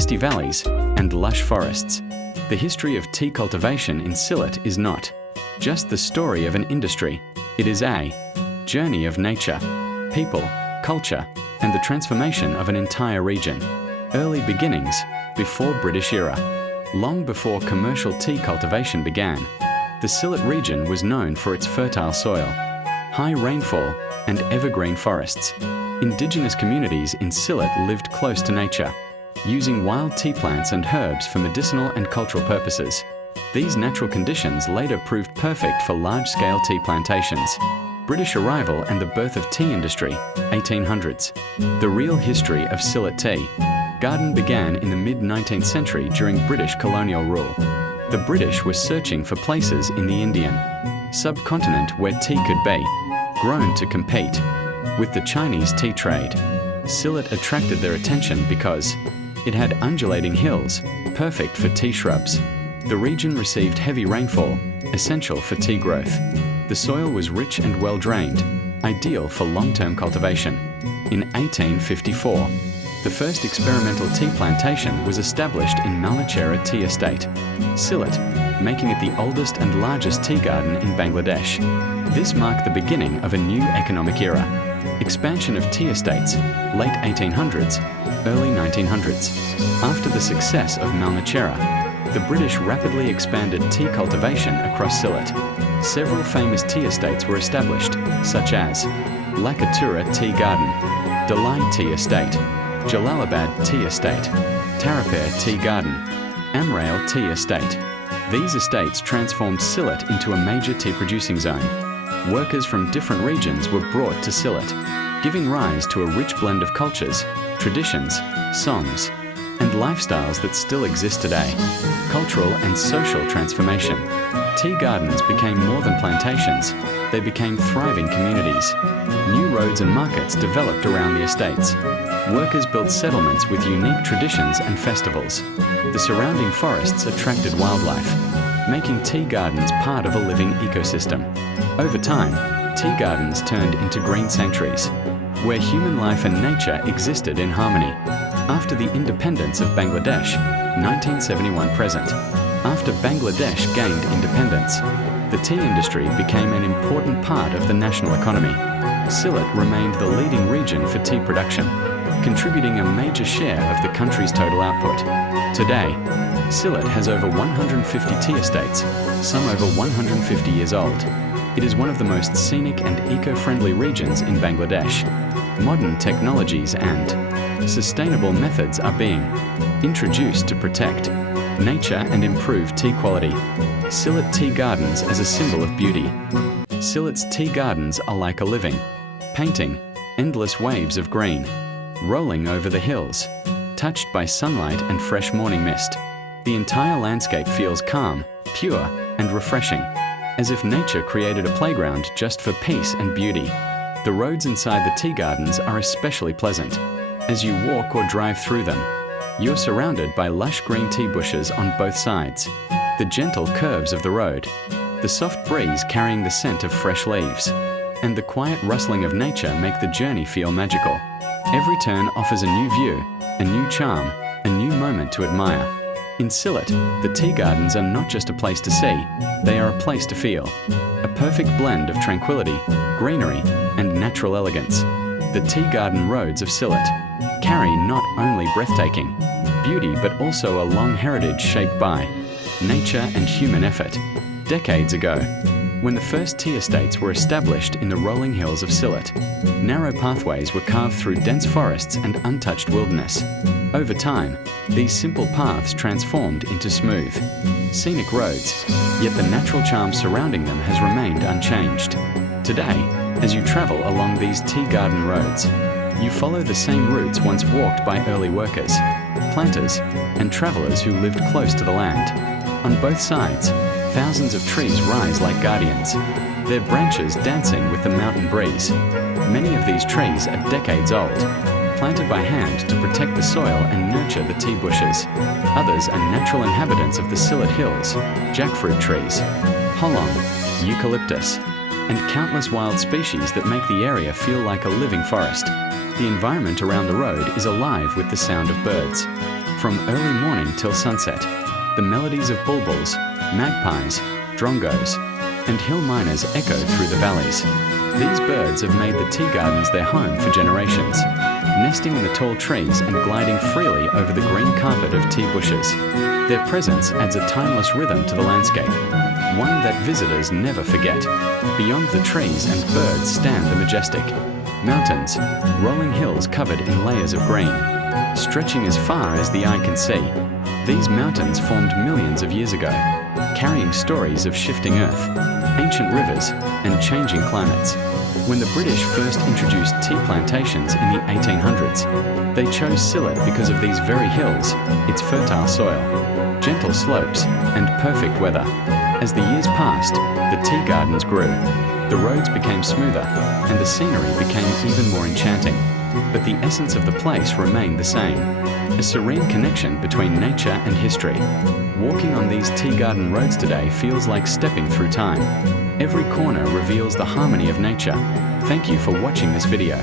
misty valleys, and lush forests. The history of tea cultivation in Sylhet is not just the story of an industry. It is a journey of nature, people, culture, and the transformation of an entire region. Early beginnings, before British era. Long before commercial tea cultivation began, the Sylhet region was known for its fertile soil, high rainfall, and evergreen forests. Indigenous communities in Sylhet lived close to nature, using wild tea plants and herbs for medicinal and cultural purposes. These natural conditions later proved perfect for large-scale tea plantations. British arrival and the birth of tea industry, 1800s. The real history of Sylhet Tea Garden began in the mid-19th century during British colonial rule. The British were searching for places in the Indian subcontinent where tea could be grown to compete with the Chinese tea trade. Sylhet attracted their attention because it had undulating hills, perfect for tea shrubs. The region received heavy rainfall, essential for tea growth. The soil was rich and well-drained, ideal for long-term cultivation. In 1854, the first experimental tea plantation was established in Malnachera Tea Estate, Sylhet, making it the oldest and largest tea garden in Bangladesh. This marked the beginning of a new economic era. Expansion of tea estates, late 1800s, early 1900s. After the success of Malnachera, the British rapidly expanded tea cultivation across Sylhet. Several famous tea estates were established, such as Lakatura Tea Garden, Dalai Tea Estate, Jalalabad Tea Estate, Tarapur Tea Garden, Amrail Tea Estate. These estates transformed Sylhet into a major tea-producing zone. Workers from different regions were brought to Sylhet, giving rise to a rich blend of cultures, traditions, songs, and lifestyles that still exist today. Cultural and social transformation. Tea gardens became more than plantations. They became thriving communities. New roads and markets developed around the estates. Workers built settlements with unique traditions and festivals. The surrounding forests attracted wildlife, making tea gardens part of a living ecosystem. Over time, tea gardens turned into green sanctuaries, where human life and nature existed in harmony. After the independence of Bangladesh, 1971 present. After Bangladesh gained independence, the tea industry became an important part of the national economy. Sylhet remained the leading region for tea production, contributing a major share of the country's total output. Today, Sylhet has over 150 tea estates, some over 150 years old. It is one of the most scenic and eco-friendly regions in Bangladesh. Modern technologies and sustainable methods are being introduced to protect nature and improve tea quality. Sylhet Tea Gardens as a symbol of beauty. Sylhet's tea gardens are like a living painting, endless waves of green, rolling over the hills, touched by sunlight and fresh morning mist. The entire landscape feels calm, pure, and refreshing, as if nature created a playground just for peace and beauty. The roads inside the tea gardens are especially pleasant. As you walk or drive through them, you're surrounded by lush green tea bushes on both sides. The gentle curves of the road, the soft breeze carrying the scent of fresh leaves, and the quiet rustling of nature make the journey feel magical. Every turn offers a new view, a new charm, a new moment to admire. In Sylhet, the tea gardens are not just a place to see, they are a place to feel. A perfect blend of tranquility, greenery, and natural elegance. The tea garden roads of Sylhet carry not only breathtaking beauty but also a long heritage shaped by nature and human effort. Decades ago, when the first tea estates were established in the rolling hills of Sylhet, narrow pathways were carved through dense forests and untouched wilderness. Over time, these simple paths transformed into smooth, scenic roads, yet the natural charm surrounding them has remained unchanged. Today, as you travel along these tea garden roads, you follow the same routes once walked by early workers, planters, and travelers who lived close to the land. On both sides, thousands of trees rise like guardians, their branches dancing with the mountain breeze. Many of these trees are decades old, planted by hand to protect the soil and nurture the tea bushes. Others are natural inhabitants of the Sylhet Hills, jackfruit trees, holong, eucalyptus, and countless wild species that make the area feel like a living forest. The environment around the road is alive with the sound of birds, From early morning till sunset, the melodies of bulbuls, magpies, drongos, and hill miners echo through the valleys. These birds have made the tea gardens their home for generations, nesting in the tall trees and gliding freely over the green carpet of tea bushes. Their presence adds a timeless rhythm to the landscape, one that visitors never forget. Beyond the trees and birds stand the majestic mountains, rolling hills covered in layers of green, stretching as far as the eye can see. These mountains formed millions of years ago, carrying stories of shifting earth, ancient rivers, and changing climates. When the British first introduced tea plantations in the 1800s, they chose Sylhet because of these very hills, its fertile soil, gentle slopes, and perfect weather. As the years passed, the tea gardens grew, the roads became smoother, and the scenery became even more enchanting. But the essence of the place remained the same, a serene connection between nature and history. Walking on these tea garden roads today feels like stepping through time. Every corner reveals the harmony of nature. Thank you for watching this video.